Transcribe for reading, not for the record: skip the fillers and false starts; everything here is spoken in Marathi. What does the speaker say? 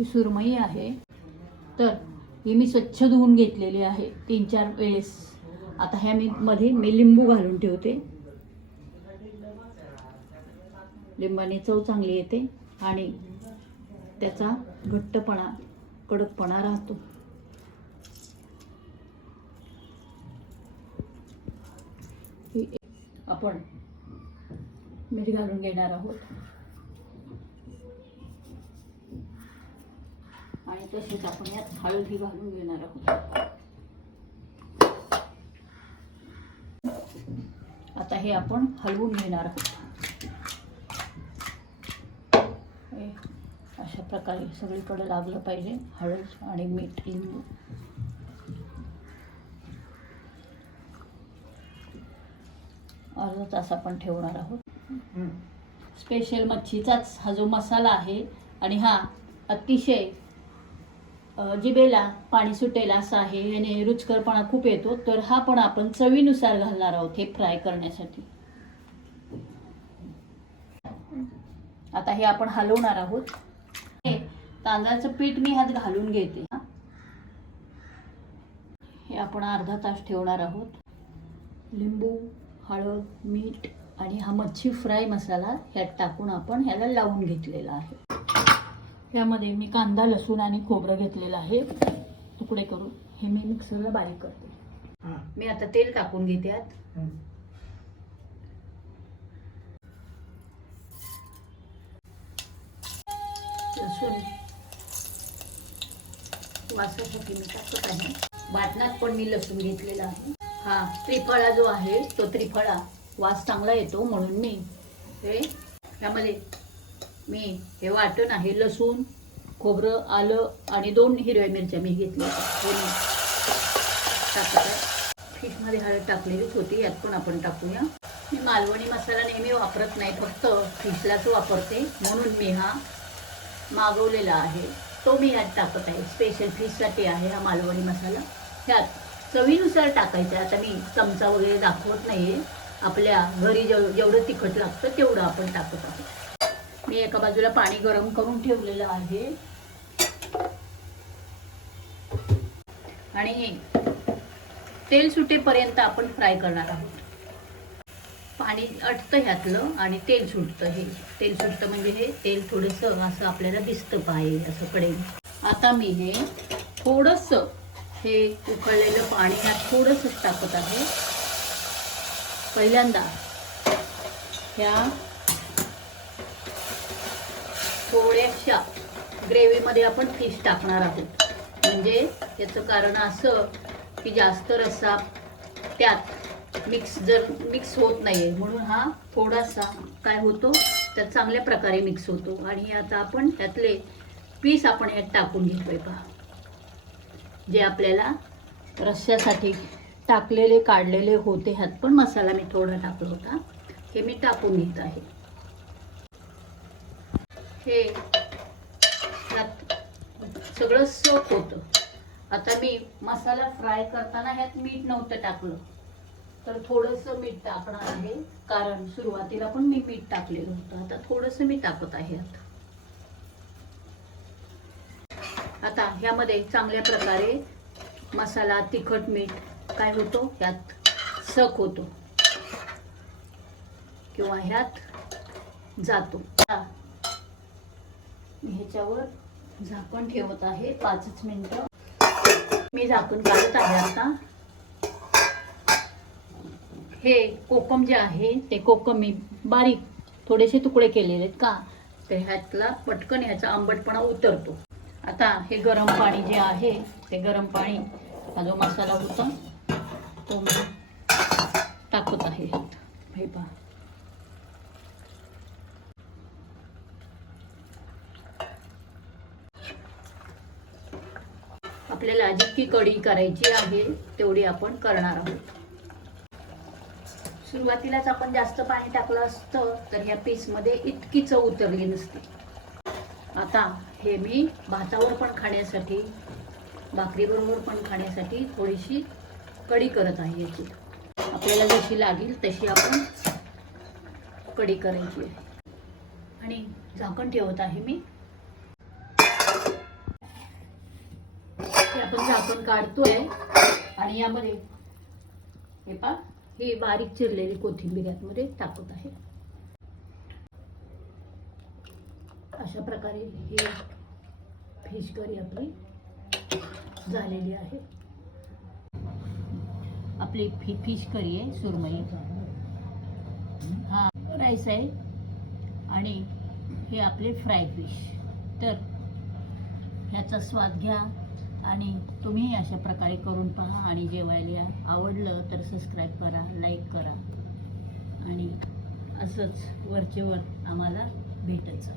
ही सुरमई आहे, तर ही मी स्वच्छ धुवून घेतलेली आहे 3-4 वेळेस. आता ह्या मध्ये मी लिंबू घालून ठेवते. लिंबाने चव चांगली येते आणि त्याचा घट्टपणा, कडकपणा राहतो. आपण मीठ घालून घेणार आहोत आणि तसेच आपण यात हळदी घालून घेणार आहोत. आता हे आपण हलवून घेणार आहोत. अशा प्रकारे सगळीकडे लागलं पाहिजे हळद आणि मीठ, लिंबू. अर्धा तास आपण ठेवणार आहोत. स्पेशल मच्छीचाच हा जो मसाला आहे आणि हा अतिशय जिभेला पाणी सुटेल असा आहे. याने रुचकरपणा खूप येतो, तर हा पण आपण चवीनुसार घालणार आहोत हे फ्राय करण्यासाठी. आता हे आपण हलवणार आहोत. तांदळाचं पीठ मी ह्यात घालून घेते. हे आपण अर्धा तास ठेवणार आहोत. लिंबू, हळद, मीठ आणि हा मच्छी फ्राय मसाला ह्यात टाकून आपण ह्याला लावून घेतलेला आहे. यामध्ये मी कांदा, लसूण आणि खोबरं घेतलेलं आहे तुकडे करून. हे मी मिक्सरला बारीक करते. मी आता तेल टाकून घेते यात. लसूण वासासाठी मी टाकत आहे. वाटणात पण मी लसूण घेतलेला आहे. हा त्रिफळा जो आहे तो त्रिफळा वास चांगला येतो म्हणून मी यामध्ये हे वाटण आहे. लसूण, खोबरं, आलं आणि 2 हिरव्या मिरच्या मी घेतल्या. हे मी टाकत आहे. फिशमध्ये हळद टाकलेलीच होती, यात पण आपण टाकूया. मी मालवणी मसाला नेहमी वापरत नाही, फक्त फिशलाच वापरते म्हणून मी हा मागवलेला आहे तो मी यात टाकत आहे. स्पेशल फिशसाठी आहे हा मालवणी मसाला. ह्यात चवीनुसार टाकायचं. आता मी चमचा वगैरे दाखवत नाहीये. आपल्या घरी जेवढं तिखट लागतं तेवढं आपण टाकत आहोत. मी एका बाजूला पाणी गरम करून ठेवलेलं आहे आणि तेल सुटेपर्यंत आपण फ्राय करणार आहोत. पाणी अटतं ह्यातलं आणि तेल सुटतं. हे तेल सुटतं म्हणजे हे तेल थोडंसं असं आपल्याला दिसतं पाहिजे असं कडेल. आता मी हे थोडंसं हे उकळलेलं पाणी ह्यात थोडंसं टाकत आहे. पहिल्यांदा ह्या थोड्याशा ग्रेव्हीमध्ये आपण फिश टाकणार आहोत. म्हणजे याचं कारण असं की जास्त रस्सा त्यात मिक्स होत नाहीये, म्हणून हा थोडासा काय होतो त्यात चांगल्या प्रकारे मिक्स होतो. आणि आता आपण त्यातले पीस आपण यात टाकून घेतोय पहा, जे आपल्याला रस्स्यासाठी टाकलेले काढलेले होते. ह्यात पण मसाला मी थोडा टाकला होता, हे मी टाकून घेत आहे. हे ह्यात सगळं सोक होतं. आता मी मसाला फ्राय करताना ह्यात मीठ नव्हतं टाकलं, तर थोडंसं मीठ टाकणार आहे. कारण सुरुवातीला पण मी मीठ टाकलेलं होतं. आता थोडंसं मी टाकत आहे यात. आता ह्यामध्ये चांगल्या प्रकारे मसाला, तिखट, मीठ काय होतो ह्यात सक होतो किंवा ह्यात जातो. मी ह्याच्यावर झाकण ठेवत आहे 5 मिनिटं. मी झाकण काढत आहे. आता हे कोकम जे आहे ते कोकम मी बारीक थोडेसे तुकडे केलेले आहेत का, तर ह्यातला पटकन ह्याचा आंबटपणा उतरतो. आता हे गरम पाणी जे आहे ते गरम पाणी, हा जो मसाला होता तो मी टाकत आहे. हे पहा, आपल्याला जितकी कढी करायची आहे तेवढी आपण करणार आहोत. सुरुवातीलाच आपण जास्त पाणी टाकलं असतं तर ह्या पीसमध्ये इतकी चव उतरली नसती. आता हे मी भातावर पण खाण्यासाठी, भाकरीबरोबर पण खाण्यासाठी थोडीशी कढी करत आहे. याची आपल्याला जशी लागेल तशी आपण कढी करायची आहे. आणि झाकण ठेवत आहे मी. आपण काढतोय आणि यामध्ये हे पहा, ही बारीक चिरलेली कोथिंबीर यामध्ये टाकत आहे. अशा प्रकारे ही फिश करी आपली झालेली आहे. आपली फिश करी आहे सुरमई. हा राईस आहे आणि हे आपले फ्राय फिश. तर ह्याचा स्वाद घ्या आणि तुम्ही अशा प्रकारे करून पहा आणि जेवायला आवडलं तर सबस्क्राईब करा, लाईक करा आणि असंच वरचेवर आम्हाला भेटत जा.